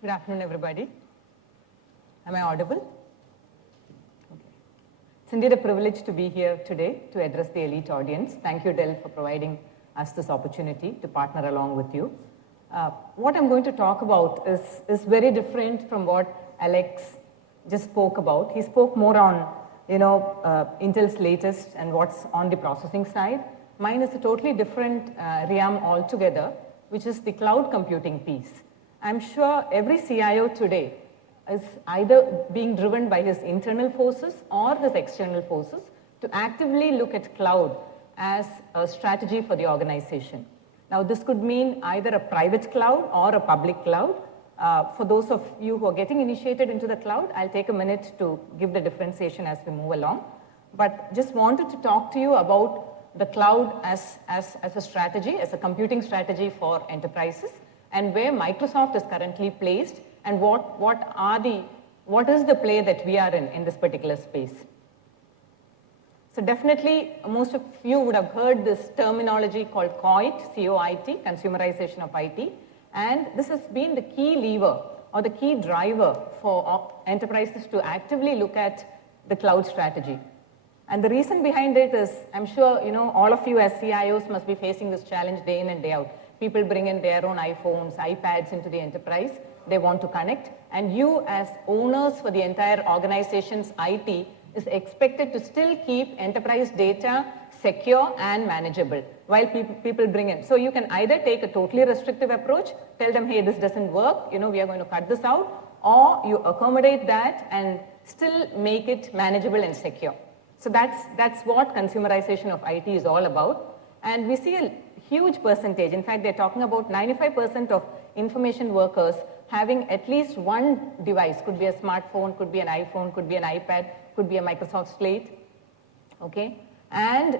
Good afternoon, everybody. Am I audible? Okay. It's indeed a privilege to be here today to address the elite audience. Thank you, Dell, for providing us this opportunity to partner along with you. What I'm going to talk about is very different from what Alex just spoke about. He spoke more on, Intel's latest and what's on the processing side. Mine is a totally different realm altogether, which is the cloud computing piece. I'm sure every CIO today is either being driven by his internal forces or his external forces to actively look at cloud as a strategy for the organization. Now, this could mean either a private cloud or a public cloud. For those of you who are getting initiated into the cloud, I'll take a minute to give the differentiation as we move along. But just wanted to talk to you about the cloud as a strategy, as a computing strategy for enterprises, and where Microsoft is currently placed, and what is the play that we are in this particular space. So definitely, most of you would have heard this terminology called COIT, C-O-I-T, consumerization of IT, and this has been the key lever or the key driver for enterprises to actively look at the cloud strategy. And the reason behind it is, I'm sure all of you as CIOs must be facing this challenge day in and day out. People bring in their own iPhones, iPads into the enterprise. They want to connect. And you as owners for the entire organization's IT is expected to still keep enterprise data secure and manageable while people bring in. So you can either take a totally restrictive approach, tell them, hey, this doesn't work, we are going to cut this out, or you accommodate that and still make it manageable and secure. So that's what consumerization of IT is all about. And we see a huge percentage. In fact, they're talking about 95% of information workers having at least one device. Could be a smartphone, could be an iPhone, could be an iPad, could be a Microsoft Slate. Okay? And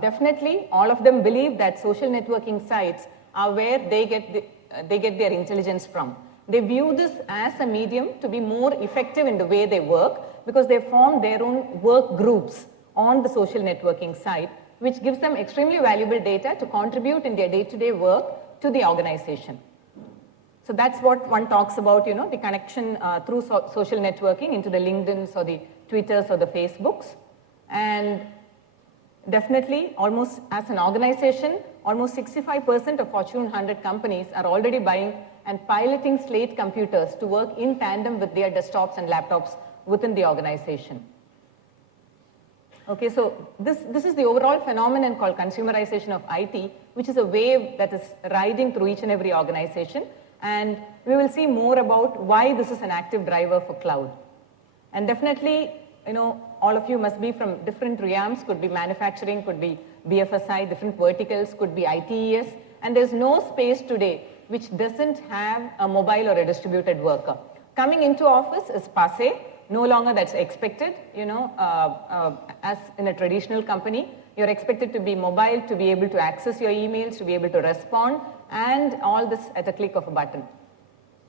definitely, all of them believe that social networking sites are where they get their intelligence from. They view this as a medium to be more effective in the way they work, because they form their own work groups on the social networking site, which gives them extremely valuable data to contribute in their day-to-day work to the organization. So that's what one talks about, the connection through social networking into the LinkedIns or the Twitters or the Facebooks. And definitely, almost as an organization, almost 65% of Fortune 100 companies are already buying and piloting Slate computers to work in tandem with their desktops and laptops within the organization. Okay, so this is the overall phenomenon called consumerization of IT, which is a wave that is riding through each and every organization. And we will see more about why this is an active driver for cloud. And definitely, all of you must be from different realms, could be manufacturing, could be BFSI, different verticals, could be ITES. And there's no space today which doesn't have a mobile or a distributed worker. Coming into office is passé. No longer that's expected, as in a traditional company. You're expected to be mobile, to be able to access your emails, to be able to respond, and all this at a click of a button.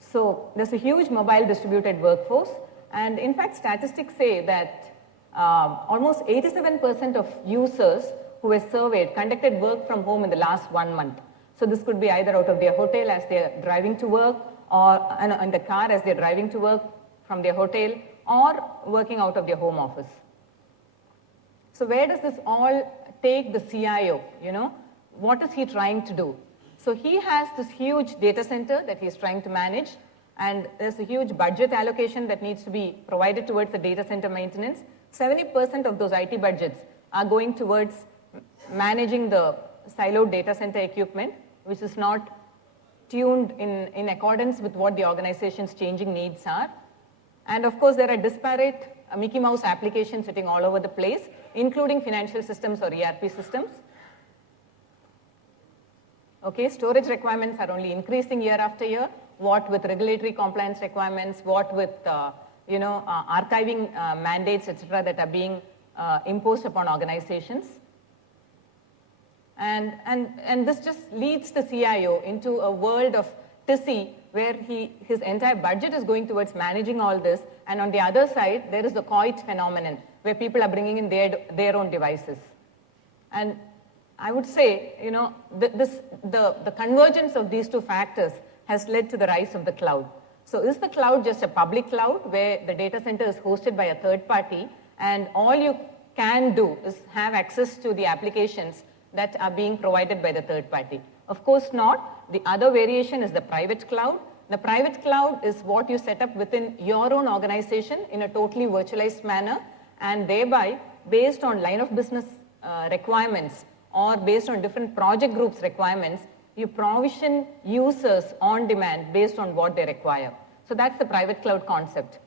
So there's a huge mobile distributed workforce. And in fact, statistics say that almost 87% of users who were surveyed conducted work from home in the last 1 month. So this could be either out of their hotel as they're driving to work, or in the car as they're driving to work from their hotel, or working out of their home office. So where does this all take the CIO? What is he trying to do? So he has this huge data center that he's trying to manage, and there's a huge budget allocation that needs to be provided towards the data center maintenance. 70% of those IT budgets are going towards managing the siloed data center equipment, which is not tuned in accordance with what the organization's changing needs are. And of course, there are disparate Mickey Mouse applications sitting all over the place, including financial systems or ERP systems. Okay, storage requirements are only increasing year after year. What with regulatory compliance requirements, what with archiving mandates, etc., that are being imposed upon organizations. And this just leads the CIO into a world of TISI, where his entire budget is going towards managing all this, and on the other side, there is the COIT phenomenon, where people are bringing in their own devices. And I would say, the convergence of these two factors has led to the rise of the cloud. So is the cloud just a public cloud where the data center is hosted by a third party and all you can do is have access to the applications that are being provided by the third party? Of course not. The other variation is the private cloud. The private cloud is what you set up within your own organization in a totally virtualized manner, and thereby based on line of business requirements or based on different project groups requirements, you provision users on demand based on what they require. So that's the private cloud concept.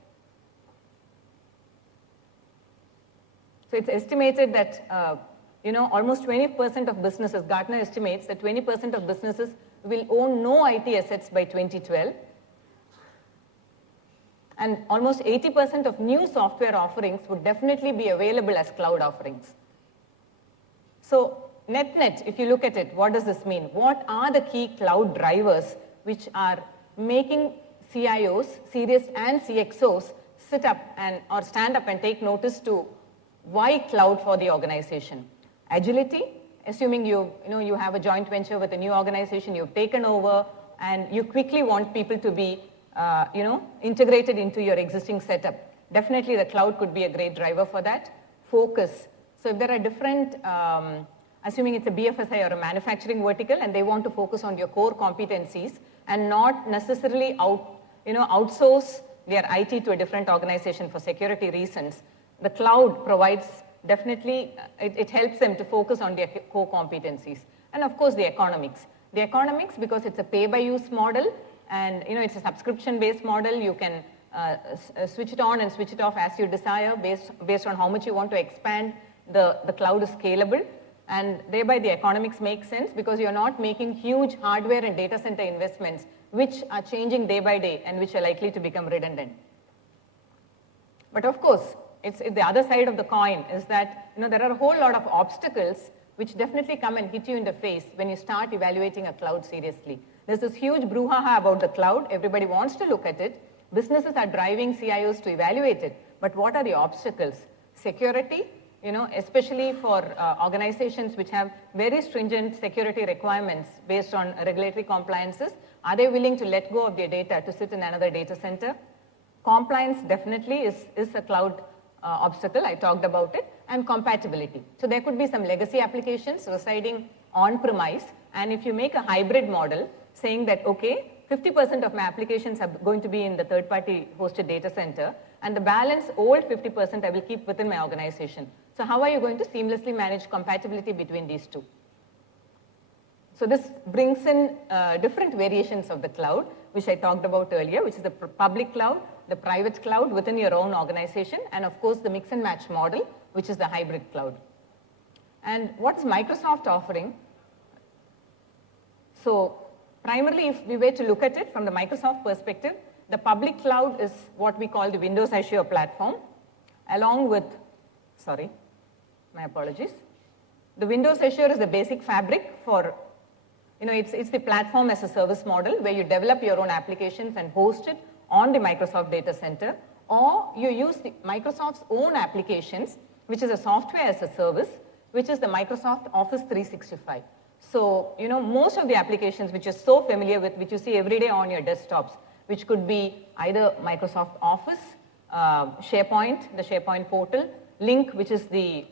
So it's estimated that almost 20% of businesses, Gartner estimates that 20% of businesses will own no IT assets by 2012. And almost 80% of new software offerings would definitely be available as cloud offerings. So net, if you look at it, what does this mean? What are the key cloud drivers which are making CIOs, serious and CXOs sit up or stand up and take notice to why cloud for the organization? Agility, assuming you have a joint venture with a new organization, you've taken over and you quickly want people to be integrated into your existing setup. Definitely the cloud could be a great driver for that. Focus. So if there are different, assuming it's a BFSI or a manufacturing vertical and they want to focus on your core competencies and not necessarily outsource their IT to a different organization for security reasons, the cloud provides definitely, it helps them to focus on their core competencies. And of course the economics. The economics, because it's a pay-by-use model and it's a subscription-based model, you can switch it on and switch it off as you desire based on how much you want to expand. The cloud is scalable, and thereby the economics make sense because you're not making huge hardware and data center investments which are changing day by day and which are likely to become redundant. But of course, it's the other side of the coin is that there are a whole lot of obstacles which definitely come and hit you in the face when you start evaluating a cloud seriously. There's this huge brouhaha about the cloud. Everybody wants to look at it. Businesses are driving CIOs to evaluate it. But what are the obstacles? Security, especially for organizations which have very stringent security requirements based on regulatory compliances. Are they willing to let go of their data to sit in another data center? Compliance definitely is a cloud obstacle. I talked about it. And compatibility. So there could be some legacy applications residing on-premise. And if you make a hybrid model saying that, okay, 50% of my applications are going to be in the third-party hosted data center, and the balance old 50% I will keep within my organization. So how are you going to seamlessly manage compatibility between these two? So this brings in different variations of the cloud, which I talked about earlier, which is the public cloud, the private cloud within your own organization, and of course the mix and match model, which is the hybrid cloud. And what is Microsoft offering? So primarily, if we were to look at it from the Microsoft perspective, the public cloud is what we call the Windows Azure platform, along with, sorry, my apologies. The Windows Azure is the basic fabric for, it's the platform as a service model where you develop your own applications and host it on the Microsoft data center, or you use Microsoft's own applications, which is a software as a service, which is the Microsoft Office 365. So, most of the applications which you're so familiar with, which you see every day on your desktops, which could be either Microsoft Office, SharePoint, the SharePoint portal, Lync, which is the,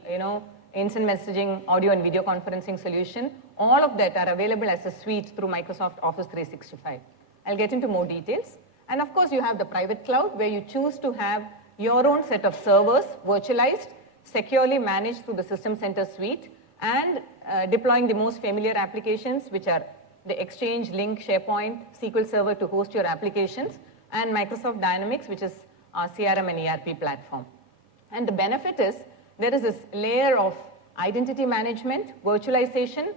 instant messaging, audio and video conferencing solution, all of that are available as a suite through Microsoft Office 365. I'll get into more details. And of course, you have the private cloud where you choose to have your own set of servers virtualized, securely managed through the System Center suite, and deploying the most familiar applications, which are the Exchange, Lync, SharePoint, SQL Server to host your applications, and Microsoft Dynamics, which is our CRM and ERP platform. And the benefit is there is this layer of identity management, virtualization,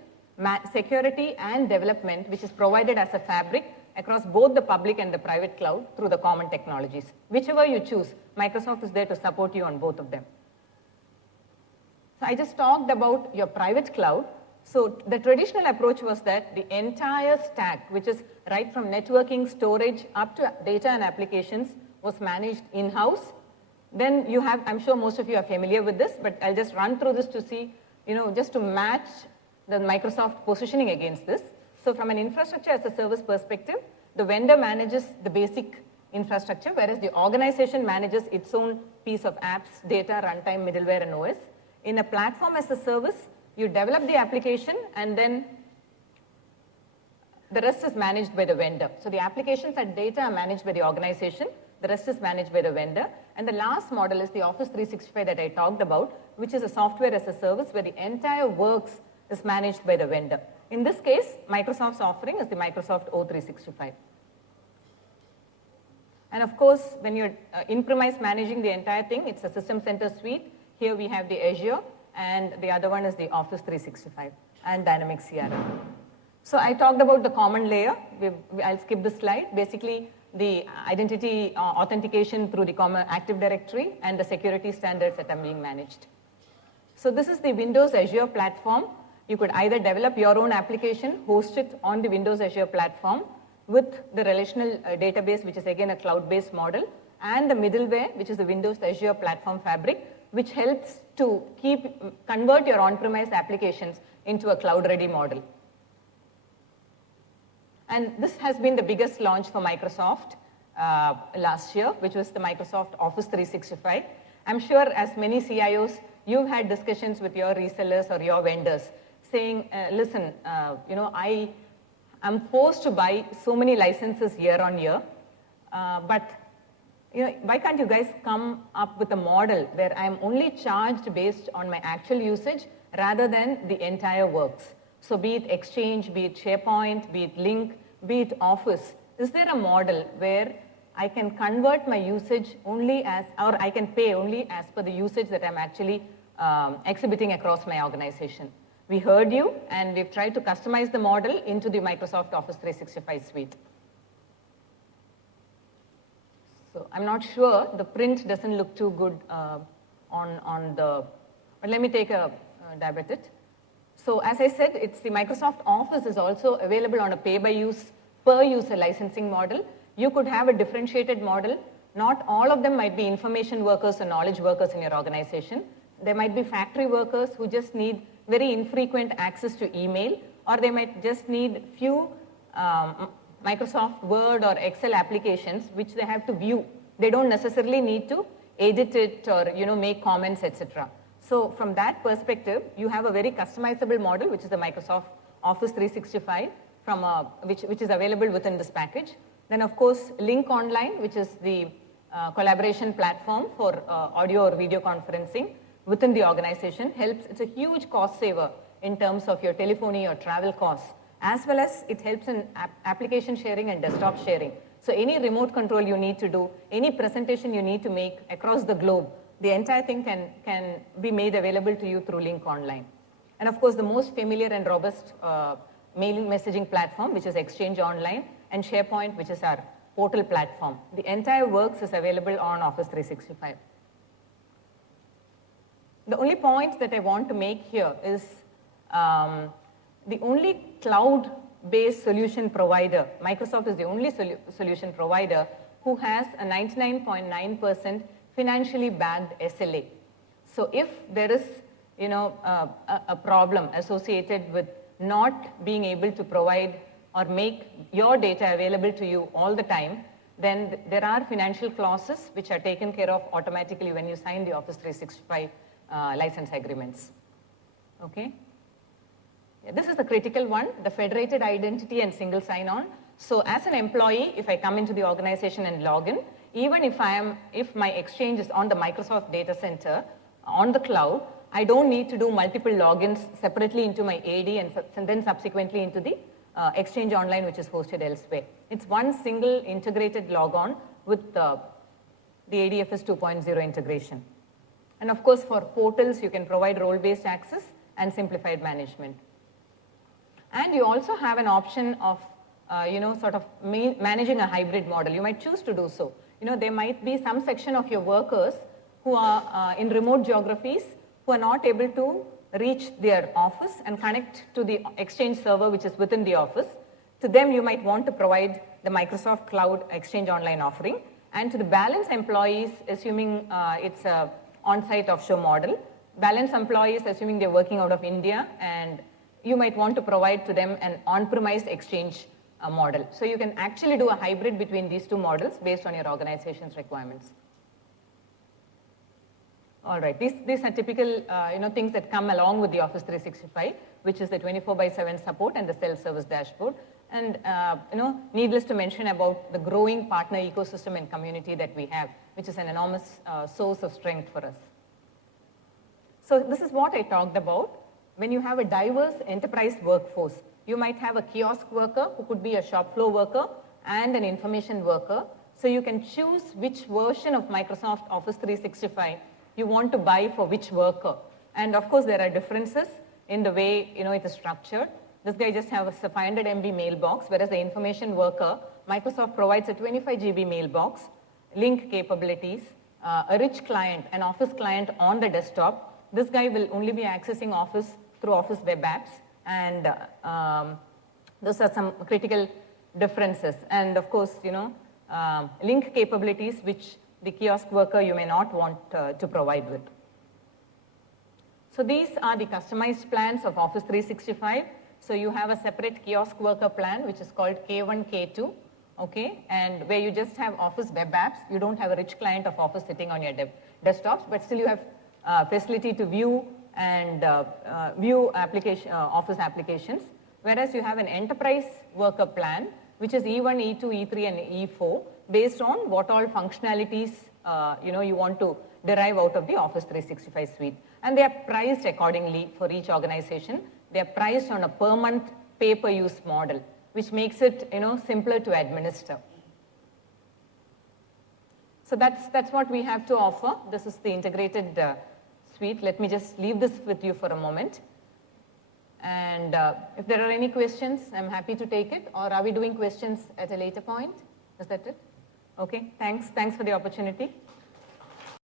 security, and development, which is provided as a fabric across both the public and the private cloud through the common technologies. Whichever you choose, Microsoft is there to support you on both of them. So I just talked about your private cloud. So the traditional approach was that the entire stack, which is right from networking, storage, up to data and applications, was managed in-house. Then you have, I'm sure most of you are familiar with this, but I'll just run through this to see, just to match the Microsoft positioning against this. So from an infrastructure as a service perspective, the vendor manages the basic infrastructure, whereas the organization manages its own piece of apps, data, runtime, middleware, and OS. In a platform as a service, you develop the application and then the rest is managed by the vendor. So the applications and data are managed by the organization, the rest is managed by the vendor. And the last model is the Office 365 that I talked about, which is a software as a service where the entire works is managed by the vendor. In this case, Microsoft's offering is the Microsoft O365. And of course, when you're in-premise managing the entire thing, it's a System Center suite. Here we have the Azure, and the other one is the Office 365 and Dynamics CRM. So I talked about the common layer. I'll skip this slide. Basically, the identity authentication through the common Active Directory and the security standards that are being managed. So this is the Windows Azure platform. You could either develop your own application, host it on the Windows Azure platform with the relational database, which is again a cloud-based model, and the middleware, which is the Windows Azure Platform Fabric, which helps to convert your on-premise applications into a cloud-ready model. And this has been the biggest launch for Microsoft last year, which was the Microsoft Office 365. I'm sure as many CIOs, you've had discussions with your resellers or your vendors saying, listen, I'm forced to buy so many licenses year on year, but why can't you guys come up with a model where I'm only charged based on my actual usage rather than the entire works? So be it Exchange, be it SharePoint, be it Link, be it Office, is there a model where I can convert my usage only or I can pay only as per the usage that I'm actually exhibiting across my organization? We heard you, and we've tried to customize the model into the Microsoft Office 365 suite. So I'm not sure, the print doesn't look too good but let me take a dab at it. So as I said, it's the Microsoft Office is also available on a pay-by-use, per-user licensing model. You could have a differentiated model. Not all of them might be information workers or knowledge workers in your organization. There might be factory workers who just need very infrequent access to email, or they might just need few Microsoft Word or Excel applications which they have to view. They don't necessarily need to edit it or make comments, etc. So from that perspective, you have a very customizable model, which is the Microsoft Office 365, which is available within this package. Then of course, Link Online, which is the collaboration platform for audio or video conferencing within the organization, helps. It's a huge cost saver in terms of your telephony or travel costs, as well as it helps in application sharing and desktop sharing. So any remote control you need to do, any presentation you need to make across the globe, the entire thing can be made available to you through Link Online. And of course, the most familiar and robust mailing messaging platform, which is Exchange Online, and SharePoint, which is our portal platform. The entire works is available on Office 365. The only point that I want to make here is the only cloud-based solution provider, Microsoft is the only solution provider who has a 99.9% financially backed SLA. So if there is a problem associated with not being able to provide or make your data available to you all the time, then there are financial clauses which are taken care of automatically when you sign the Office 365 license agreements. Okay? Yeah, this is the critical one, the federated identity and single sign-on. So as an employee, if I come into the organization and log in, even if my Exchange is on the Microsoft data center on the cloud, I don't need to do multiple logins separately into my AD and then subsequently into the Exchange Online, which is hosted elsewhere. It's one single integrated logon with the ADFS 2.0 integration. And of course, for portals, you can provide role-based access and simplified management. And you also have an option of, managing a hybrid model. You might choose to do so. There might be some section of your workers who are in remote geographies who are not able to reach their office and connect to the Exchange server, which is within the office. To them, you might want to provide the Microsoft Cloud Exchange Online offering. And to the balance employees, assuming it's a on-site offshore model, balance employees, assuming they're working out of India, and you might want to provide to them an on-premise Exchange model. So you can actually do a hybrid between these two models based on your organization's requirements. All right, these are typical things that come along with the Office 365, which is the 24/7 support and the self-service dashboard. And needless to mention about the growing partner ecosystem and community that we have, which is an enormous source of strength for us. So this is what I talked about. When you have a diverse enterprise workforce, you might have a kiosk worker who could be a shop floor worker and an information worker. So you can choose which version of Microsoft Office 365 you want to buy for which worker. And of course, there are differences in the way it is structured. This guy just has a 500 MB mailbox, whereas the information worker, Microsoft provides a 25 GB mailbox, link capabilities, a rich client, an Office client on the desktop. This guy will only be accessing Office through Office web apps, and those are some critical differences. And of course, link capabilities, which the kiosk worker you may not want to provide with. So these are the customized plans of Office 365. So you have a separate kiosk worker plan, which is called K1, K2, okay? And where you just have Office web apps. You don't have a rich client of Office sitting on your desktops, but still you have facility to view and view Office applications. Whereas you have an enterprise worker plan, which is E1, E2, E3, and E4, based on what all functionalities you want to derive out of the Office 365 suite. And they are priced accordingly for each organization. They are priced on a per month pay-per-use model, which makes it simpler to administer. So that's what we have to offer. This is the integrated suite. Let me just leave this with you for a moment. And if there are any questions, I'm happy to take it. Or are we doing questions at a later point? Is that it? Okay, thanks for the opportunity.